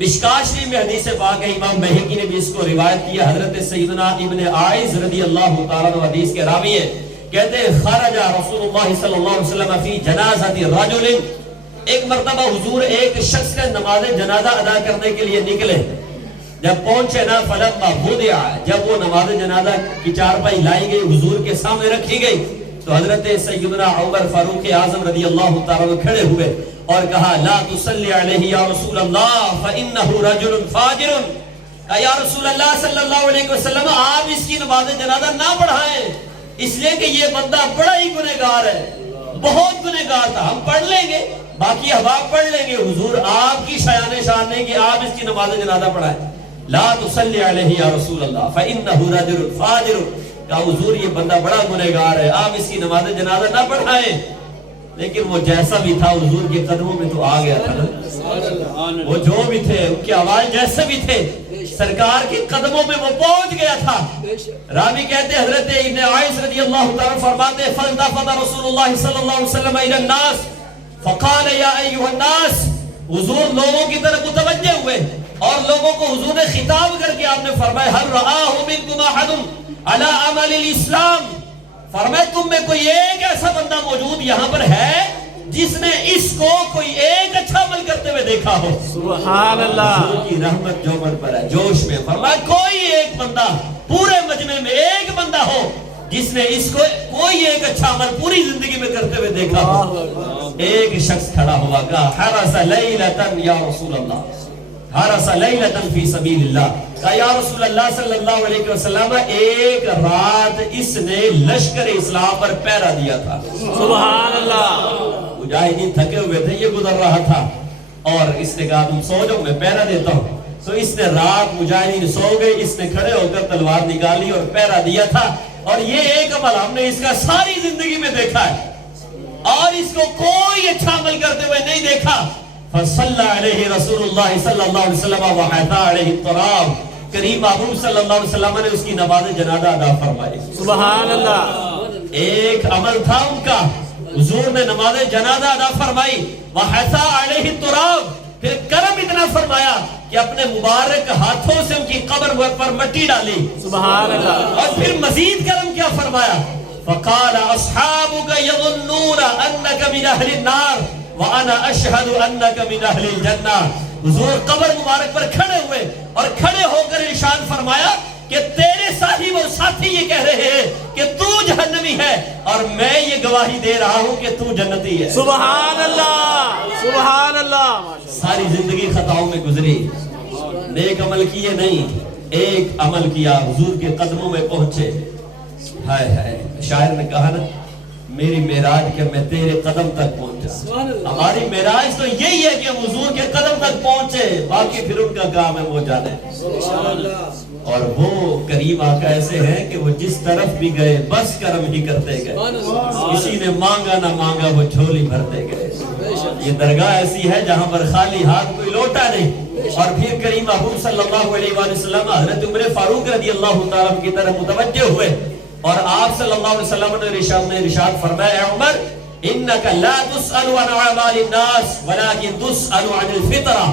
مشکاۃ شریف میں حدیث پاک ہے، امام بہقی نے بھی اس کو روایت کیا، حضرت سیدنا ابن عائذ رضی اللہ تعالیٰ عنہ حدیث کے راوی ہیں، کہتے ہیں خرج رسول اللہ صلی اللہ علیہ وسلم فی جنازۃ رجل، ایک مرتبہ حضور ایک شخص کا نماز جنازہ ادا کرنے کے لیے نکلے، جب پہنچے نا فلما وضع، جب وہ نماز جنازہ کی چارپائی لائی گئی حضور کے سامنے رکھی گئی تو حضرت سیدنا عمر فاروق اعظم رضی اللہ تعالیٰ عنہ کھڑے ہوئے اور کہا لا تصلی علیہ یا رسول اللہ فإنہ رجل فاجر، کہا یا رسول اللہ صلی اللہ علیہ وسلم آپ اس کی نماز جنازہ نہ پڑھائیں، اس لیے کہ یہ بندہ بڑا ہی گنہگار ہے، بہت گنہگار تھا، ہم پڑھ لیں گے باقی احباب پڑھ لیں گے، حضور آپ کی شان ہے کہ آپ اس کی نماز جنازہ پڑھائیں، لا تصلی علیہ یا رسول اللہ فإنہ رجل فاجر، کہا حضور یہ بندہ بڑا گنہگار ہے، آپ اس کی نماز جنازہ نہ پڑھائیں، لیکن وہ جیسا بھی تھا حضور کے قدموں میں تو آ گیا تھا نا، وہ جو بھی تھے ان کے آواز جیسے بھی تھے سرکار کے قدموں میں وہ پہنچ گیا تھا۔ راوی کہتے ہیں حضرت ابن عائذ رضی اللہ تعالیٰ فرماتے ہیں فالتفت رسول اللہ صلی اللہ علیہ وسلم الی الناس فقال یا ایھا الناس، حضور لوگوں کی طرف متوجہ ہوئے اور لوگوں کو حضور نے خطاب کر کے آپ نے فرمایا هل رآہ منکم احد علی عمل الاسلام، فرمایا تم میں کوئی ایک ایسا بندہ موجود یہاں پر ہے جس نے اس کو کوئی ایک اچھا عمل کرتے ہوئے دیکھا ہو؟ سبحان اللہ، حضور کی رحمت جو من پر ہے جوش میں، فرمایا کوئی ایک بندہ پورے مجمع میں ایک بندہ ہو جس نے اس کو کوئی ایک اچھا عمل پوری زندگی میں کرتے ہوئے دیکھا ہو۔ ایک شخص کھڑا ہوا کہا حرس لیلۃ یا رسول اللہ، حرس لیلۃ فی سبیل اللہ، کہا یا رسول اللہ صلی اللہ علیہ وسلم ایک رات اس نے لشکر اسلام پر پہرا دیا تھا۔ سبحان اللہ، مجاہدین تھکے ہوئے تھے، یہ گزر رہا تھا اور اس نے کہا تم سو جاؤ میں پہرا دیتا ہوں، تو اس نے رات مجاہدین سو گئے، اس نے کھڑے ہو کر تلوار نکالی اور پہرا دیا تھا، اور یہ ایک عمل ہم نے اس کا ساری زندگی میں دیکھا ہے اور اس کو کوئی اچھا عمل کرتے ہوئے نہیں دیکھا۔ فصلی علیہ رسول اللہ صلی اللہ علیہ وسلم وحیثا علیہ التراب، کریم محبوب صلی اللہ علیہ وسلم نے اس کی نماز جنازہ ادا فرمائی۔ سبحان اللہ، ایک عمل تھا ان کا، حضور نے نماز جنازہ ادا فرمائی، وحیثا علیہ التراب، پھر کرم اتنا فرمایا کہ اپنے مبارک ہاتھوں سے ان کی قبر پر مٹی ڈالی۔ سبحان اللہ، اور پھر مزید کرم کیا فرمایا، فقال اصحابک یظنون انک من اہل النار وَأَنَا أَشْهَدُ أَنَّكَ مِنْ أَهْلِ الْجَنَّةِ، حضور قبر مبارک پر کھڑے ہوئے اور کھڑے ہو کر ارشاد فرمایا کہ تیرے صاحب اور ساتھی یہ کہہ رہے ہیں کہ تو جہنمی ہے اور میں یہ گواہی دے رہا ہوں کہ تو جنتی ہے۔ سبحان اللہ، سبحان اللہ، ساری زندگی خطاؤں میں گزری، نیک عمل کیے نہیں، ایک عمل کیا، حضور کے قدموں میں پہنچے۔ ہائے ہائے، شاعر نے کہا نا میری معراج کہ میں تیرے قدم تک پہنچا، ہماری معراج تو یہی ہے کہ ہم حضور کے قدم تک پہنچے، باقی پھر ان کا کام ہے وہ جانے۔ اور وہ کریم آقا ایسے ہیں کہ وہ جس طرف بھی گئے بس کرم ہی کرتے گئے، کسی نے مانگا نہ مانگا وہ جھولی بھرتے گئے۔ یہ درگاہ ایسی ہے جہاں پر خالی ہاتھ کوئی لوٹا نہیں۔ اور پھر کریم محبوب صلی اللہ علیہ وآلہ وسلم حضرت عمر فاروق رضی اللہ تعالیٰ کی طرف متوجہ ہوئے اور آپ صلی اللہ علیہ وسلم نے ارشاد فرمایا اے عمر انک لا تسأل عن اعمال الناس ولكن تسأل عن الفطرہ،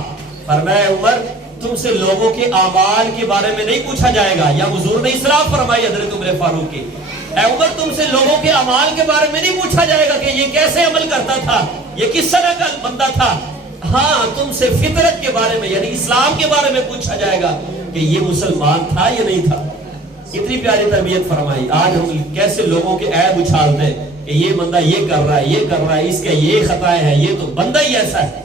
فرمایا عمر تم سے لوگوں کے اعمال کے بارے میں نہیں پوچھا جائے گا، یا حضور نے اصلاح فرمائی حضرت عمر فاروق کی، اے عمر تم سے لوگوں کے اعمال کے بارے میں نہیں پوچھا جائے گا کہ یہ کیسے عمل کرتا تھا، یہ کس طرح کا بندہ تھا، ہاں تم سے فطرت کے بارے میں یعنی اسلام کے بارے میں پوچھا جائے گا کہ یہ مسلمان تھا یا نہیں تھا۔ کتنی پیاری تربیت فرمائی۔ آج ہم کیسے لوگوں کے عیب اچھالتے ہیں کہ یہ بندہ یہ کر رہا ہے، یہ کر رہا ہے، اس کے یہ خطائیں ہیں، یہ تو بندہ ہی ایسا ہے۔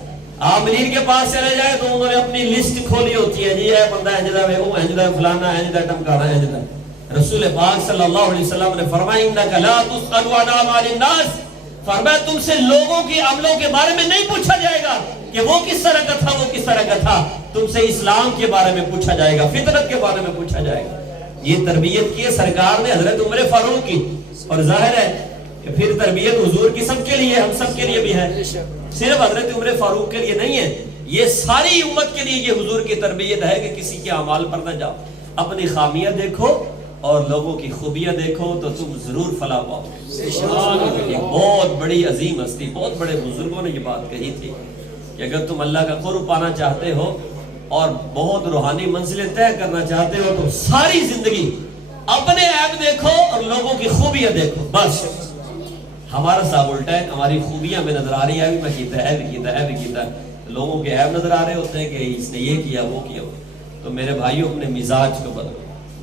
آپ امیر کے پاس چلے جائے تو انہوں نے اپنی لسٹ کھولی ہوتی ہے، جی ہے بندہ انجدہ ہے، وہ انجدہ ہے، فلانا ہے، انجدہ ٹمکانا ہے، انجدہ ہے۔ رسول پاک صلی اللہ علیہ وسلم نے فرمایا انک لا تسأل عن اعمال الناس، فرمایا تم سے لوگوں کے عملوں کے بارے میں نہیں پوچھا جائے گا کہ وہ کس طرح کا تھا، وہ کس طرح کا تھا، تم سے اسلام کے بارے میں پوچھا جائے گا، فطرت کے بارے میں پوچھا جائے گا۔ یہ تربیت کی سرکار نے حضرت عمر فاروق کی، اور ظاہر ہے کہ پھر تربیت حضور کی سب کے لیے، ہم سب کے لیے بھی ہے، صرف حضرت عمر فاروق کے لیے نہیں ہے، یہ ساری امت کے لیے یہ حضور کی تربیت ہے کہ کسی کے اعمال پر نہ جاؤ، اپنی خامیاں دیکھو اور لوگوں کی خوبیاں دیکھو تو تم ضرور فلاح پاؤ۔ ایک بہت بڑی عظیم ہستی، بہت بڑے بزرگوں نے یہ بات کہی تھی کہ اگر تم اللہ کا قرب پانا چاہتے ہو اور بہت روحانی منزلیں طے کرنا چاہتے ہو تو ساری زندگی اپنے عیب دیکھو اور لوگوں کی خوبیاں دیکھو بس. ہمارا صاحب الٹا ہے, ہماری خوبیاں میں نظر آ رہی ہے, میں کیتا ہے, لوگوں کے عیب نظر آ رہے ہوتے ہیں کہ اس نے یہ کیا وہ کیا. تو میرے بھائیوں اپنے مزاج کو بدلو.